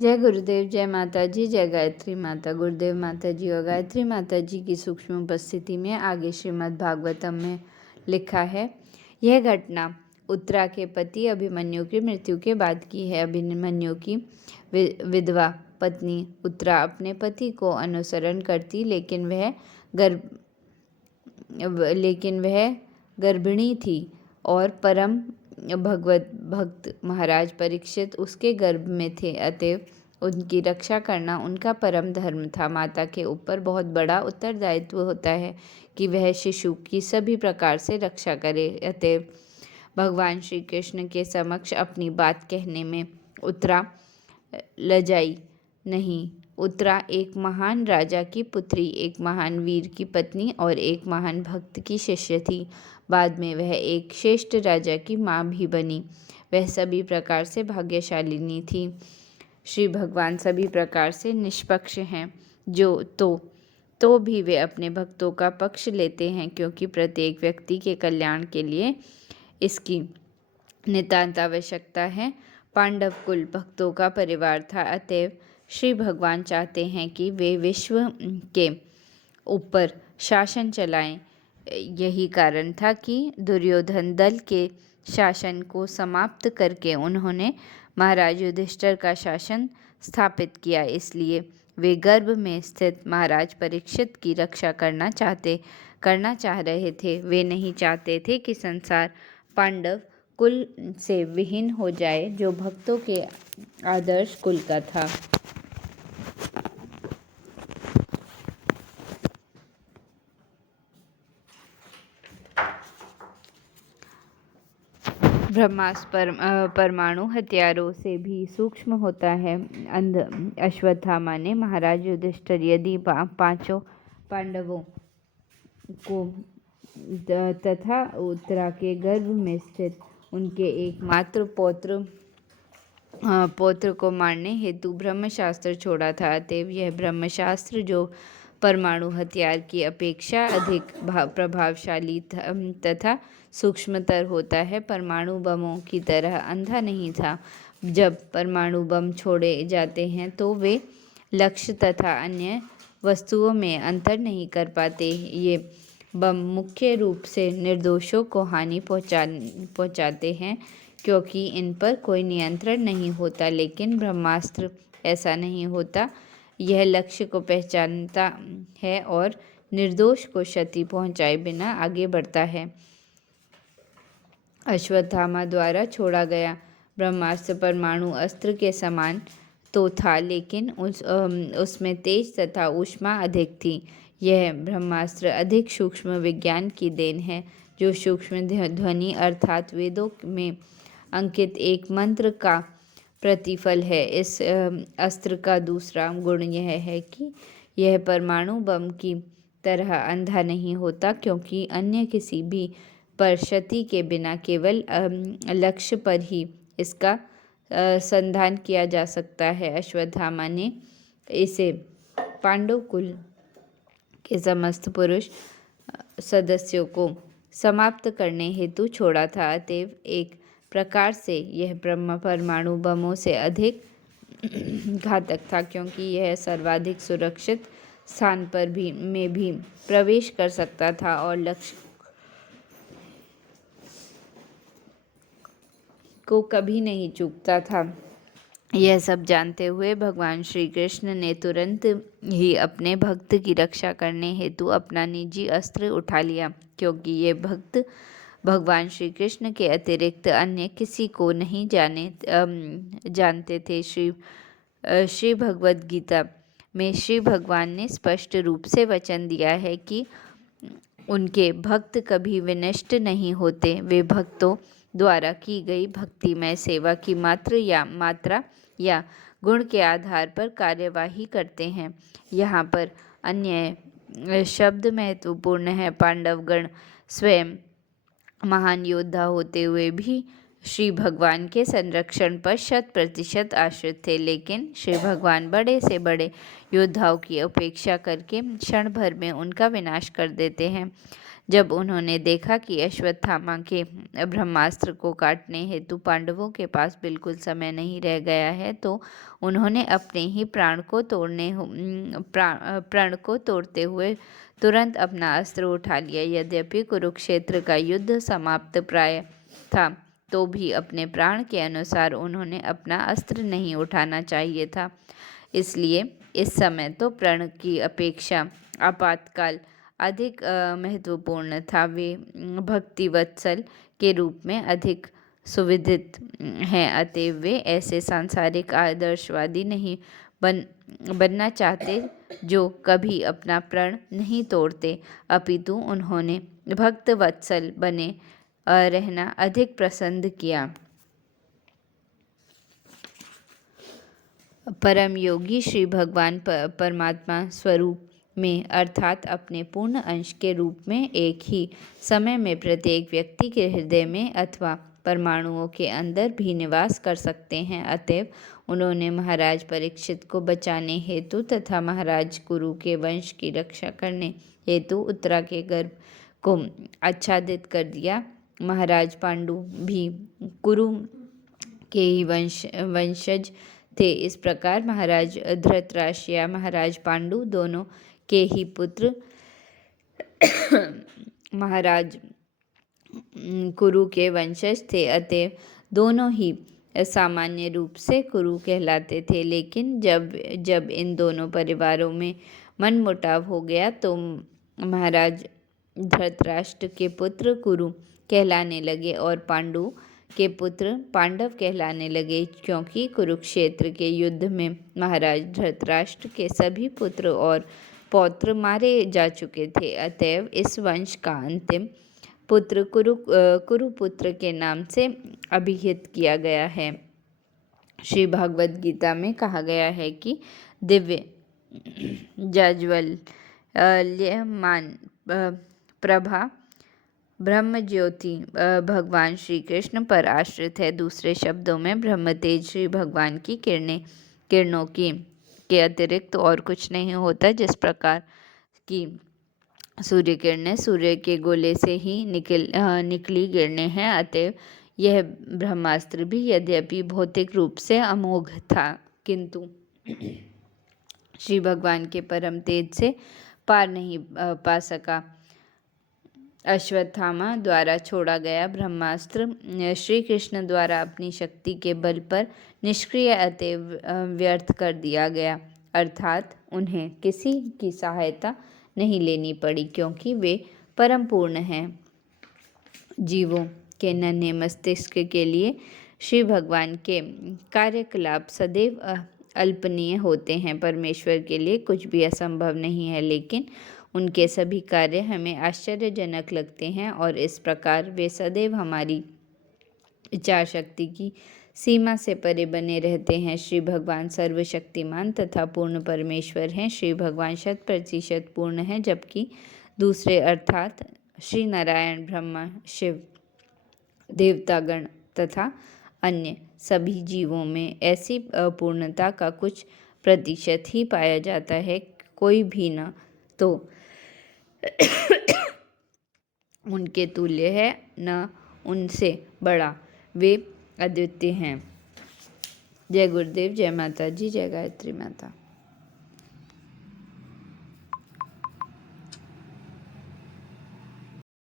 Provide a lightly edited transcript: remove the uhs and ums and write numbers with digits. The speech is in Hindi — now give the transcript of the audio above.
जय गुरुदेव, जय माता जी, जय गायत्री माता। गुरुदेव माता जी और गायत्री माता जी की सूक्ष्म उपस्थिति में आगे श्रीमद् भागवतम में लिखा है। यह घटना उत्तरा के पति अभिमन्यु की मृत्यु के बाद की है। अभिमन्यु की विधवा पत्नी उत्तरा अपने पति को अनुसरण करती, लेकिन वह गर्भिणी थी और परम भगवत भक्त महाराज परीक्षित उसके गर्भ में थे, अतएव उनकी रक्षा करना उनका परम धर्म था। माता के ऊपर बहुत बड़ा उत्तरदायित्व होता है कि वह शिशु की सभी प्रकार से रक्षा करे। अतएव भगवान श्री कृष्ण के समक्ष अपनी बात कहने में उत्तरा लजाई नहीं। उत्तरा एक महान राजा की पुत्री, एक महान वीर की पत्नी और एक महान भक्त की शिष्य थी। बाद में वह एक श्रेष्ठ राजा की माँ भी बनी। वह सभी प्रकार से भाग्यशालिनी थी। श्री भगवान सभी प्रकार से निष्पक्ष हैं, तो भी वे अपने भक्तों का पक्ष लेते हैं, क्योंकि प्रत्येक व्यक्ति के कल्याण के लिए इसकी नितांत आवश्यकता है। पांडव कुल भक्तों का परिवार था, अतएव श्री भगवान चाहते हैं कि वे विश्व के ऊपर शासन चलाएं। यही कारण था कि दुर्योधन दल के शासन को समाप्त करके उन्होंने महाराज युधिष्ठिर का शासन स्थापित किया। इसलिए वे गर्भ में स्थित महाराज परीक्षित की रक्षा करना चाह रहे थे। वे नहीं चाहते थे कि संसार पांडव कुल से विहीन हो जाए, जो भक्तों के आदर्श कुल का था। ब्रह्मास्त्र परमाणु हथियारों से भी सूक्ष्म होता है। अश्वत्थामा ने महाराज युधिष्ठिर यदि पांचों पांडवों को तथा उत्तरा के गर्भ में स्थित उनके एकमात्र पौत्र को मारने हेतु ब्रह्मशास्त्र छोड़ा था। अतएव यह ब्रह्मशास्त्र, जो परमाणु हथियार की अपेक्षा अधिक प्रभावशाली तथा सूक्ष्मतर होता है, परमाणु बमों की तरह अंधा नहीं था। जब परमाणु बम छोड़े जाते हैं तो वे लक्ष्य तथा अन्य वस्तुओं में अंतर नहीं कर पाते। ये बम मुख्य रूप से निर्दोषों को हानि पहुंचाते हैं, क्योंकि इन पर कोई नियंत्रण नहीं होता। लेकिन ब्रह्मास्त्र ऐसा नहीं होता। यह लक्ष्य को पहचानता है और निर्दोष को क्षति पहुंचाए बिना आगे बढ़ता है। अश्वत्थामा द्वारा छोड़ा गया ब्रह्मास्त्र परमाणु अस्त्र के समान तो था, लेकिन उसमें तेज तथा ऊष्मा अधिक थी। यह ब्रह्मास्त्र अधिक सूक्ष्म विज्ञान की देन है, जो सूक्ष्म ध्वनि अर्थात वेदों में अंकित एक मंत्र का प्रतिफल है। इस अस्त्र का दूसरा गुण यह है कि यह परमाणु बम की तरह अंधा नहीं होता, क्योंकि अन्य किसी भी पर क्षति के बिना केवल लक्ष्य पर ही इसका संधान किया जा सकता है। अश्वत्थामा ने इसे पांडव कुल के समस्त पुरुष सदस्यों को समाप्त करने हेतु छोड़ा था। अतएव एक प्रकार से यह परमाणु बमों से अधिक घातक था, क्योंकि यह सर्वाधिक सुरक्षित स्थान पर में भी प्रवेश कर सकता था और लक्ष्य को कभी नहीं चूकता था। यह सब जानते हुए भगवान श्री कृष्ण ने तुरंत ही अपने भक्त की रक्षा करने हेतु अपना निजी अस्त्र उठा लिया, क्योंकि ये भक्त भगवान श्री कृष्ण के अतिरिक्त अन्य किसी को नहीं जानते थे। श्री भगवद गीता में श्री भगवान ने स्पष्ट रूप से वचन दिया है कि उनके भक्त कभी विनष्ट नहीं होते। वे भक्तों द्वारा की गई भक्तिमय सेवा की मात्रा या गुण के आधार पर कार्यवाही करते हैं। यहाँ पर अन्य शब्द महत्वपूर्ण है। पांडवगण स्वयं महान योद्धा होते हुए भी श्री भगवान के संरक्षण पर 100% आश्रित थे, लेकिन श्री भगवान बड़े से बड़े योद्धाओं की अपेक्षा करके क्षण भर में उनका विनाश कर देते हैं। जब उन्होंने देखा कि अश्वत्थामा के ब्रह्मास्त्र को काटने हेतु पांडवों के पास बिल्कुल समय नहीं रह गया है, तो उन्होंने अपने ही प्राण को तोड़ते हुए तुरंत अपना अस्त्र उठा लिया। यद्यपि कुरुक्षेत्र का युद्ध समाप्त प्राय था, तो भी अपने प्राण के अनुसार उन्होंने अपना अस्त्र नहीं उठाना चाहिए था। इसलिए इस समय तो प्रण की अपेक्षा आपातकाल अधिक महत्वपूर्ण था। वे भक्तिवत्सल के रूप में अधिक सुविदित हैं, अतएव वे ऐसे सांसारिक आदर्शवादी नहीं बनना चाहते जो कभी अपना प्रण नहीं तोड़ते, अपितु उन्होंने भक्तवत्सल बने रहना अधिक पसंद किया। परम योगी श्री भगवान परमात्मा स्वरूप में अर्थात अपने पूर्ण अंश के रूप में एक ही समय में प्रत्येक व्यक्ति के हृदय में अथवा परमाणुओं के अंदर भी निवास कर सकते हैं। अतएव उन्होंने महाराज परीक्षित को बचाने हेतु तथा महाराज कुरु के वंश की रक्षा करने हेतु उत्तरा के गर्भ को आच्छादित कर दिया। महाराज पांडु भी कुरु के ही वंशज थे। इस प्रकार महाराज धृतराष्ट्र या महाराज पांडु दोनों के ही पुत्र महाराज कुरु के वंशज थे, अतएव दोनों ही सामान्य रूप से कुरु कहलाते थे। लेकिन जब इन दोनों परिवारों में मनमुटाव हो गया तो महाराज धृतराष्ट्र के पुत्र कुरु कहलाने लगे और पांडु के पुत्र पांडव कहलाने लगे, क्योंकि कुरुक्षेत्र के युद्ध में महाराज धृतराष्ट्र के सभी पुत्र और पौत्र मारे जा चुके थे। अतएव इस वंश का अंतिम पुत्र कुरुपुत्र के नाम से अभिहित किया गया है। श्री भागवत गीता में कहा गया है कि दिव्य जाज्वल्यमान प्रभा ब्रह्म ज्योति भगवान श्री कृष्ण पर आश्रित है। दूसरे शब्दों में ब्रह्म तेज श्री भगवान की किरणों के अतिरिक्त और कुछ नहीं होता। जिस प्रकार की सूर्य किरणें सूर्य के गोले से ही निकली किरणें हैं, अतएव यह ब्रह्मास्त्र भी यद्यपि भौतिक रूप से अमोघ था, किंतु श्री भगवान के परम तेज से पार नहीं पा सका। अश्वत्थामा द्वारा छोड़ा गया ब्रह्मास्त्र श्री कृष्ण द्वारा अपनी शक्ति के बल पर निष्क्रिय अतएव व्यर्थ कर दिया गया, अर्थात उन्हें किसी की सहायता नहीं लेनी पड़ी, क्योंकि वे परम पूर्ण हैं। जीवों के नन्हे मस्तिष्क के लिए श्री भगवान के कार्यकलाप सदैव अल्पनीय होते हैं। परमेश्वर के लिए कुछ भी असंभव नहीं है, लेकिन उनके सभी कार्य हमें आश्चर्यजनक लगते हैं और इस प्रकार वे सदैव हमारी विचार शक्ति की सीमा से परे बने रहते हैं। श्री भगवान सर्वशक्तिमान तथा पूर्ण परमेश्वर हैं। श्री भगवान 100% पूर्ण हैं, जबकि दूसरे अर्थात श्री नारायण, ब्रह्मा, शिव, देवतागण तथा अन्य सभी जीवों में ऐसी अपूर्णता का कुछ प्रतिशत ही पाया जाता है, कोई भी न तो उनके तुल्य है न उनसे बड़ा, वे अद्वितीय हैं। जय गुरुदेव, जय माता जी, जय गायत्री माता।